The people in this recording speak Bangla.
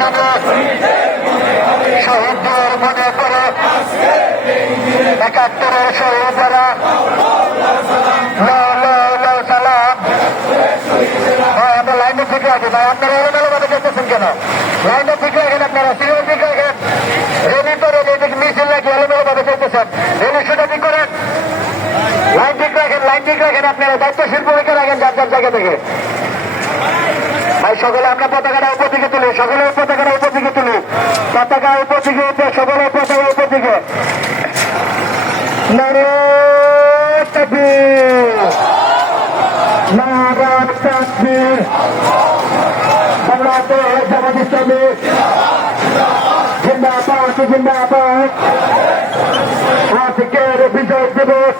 নামে শহীদদের মনে করে ৭১-এর শহীদরা আমরা লাইনে ঠিক রাখি ভাই। আপনারা এলোমেলোভাবে দেখতেছেন কেন? লাইনে ঠিক রাখেন, আপনারা সিরিয়াল ঠিক রাখেন, রেডি করেন। এদিকে মিছিল রাখি এলোমেলোভাবে চলতেছেন, রেলি সেটা ঠিক করেন। লাইন ঠিক রাখেন, লাইন ঠিক রাখেন। আপনারা দায়িত্বশীল ভূমিকা রাখেন যার যার জায়গা থেকে। ভাই সকলে আমরা পতাকাটা উপর দিকে তুলি, সকলে পতাকাটা উপর দিকে তুলি, পতাকা উপর দিকে উঠে সকলে পতাকা উপর দিকে। নারে তাকবীর, নারে তাকবীর। বাংলাদেশ জামাত ইসলামী জিন্দাবাদ, জিন্দাবাদ। আজকের বিজয় দিবস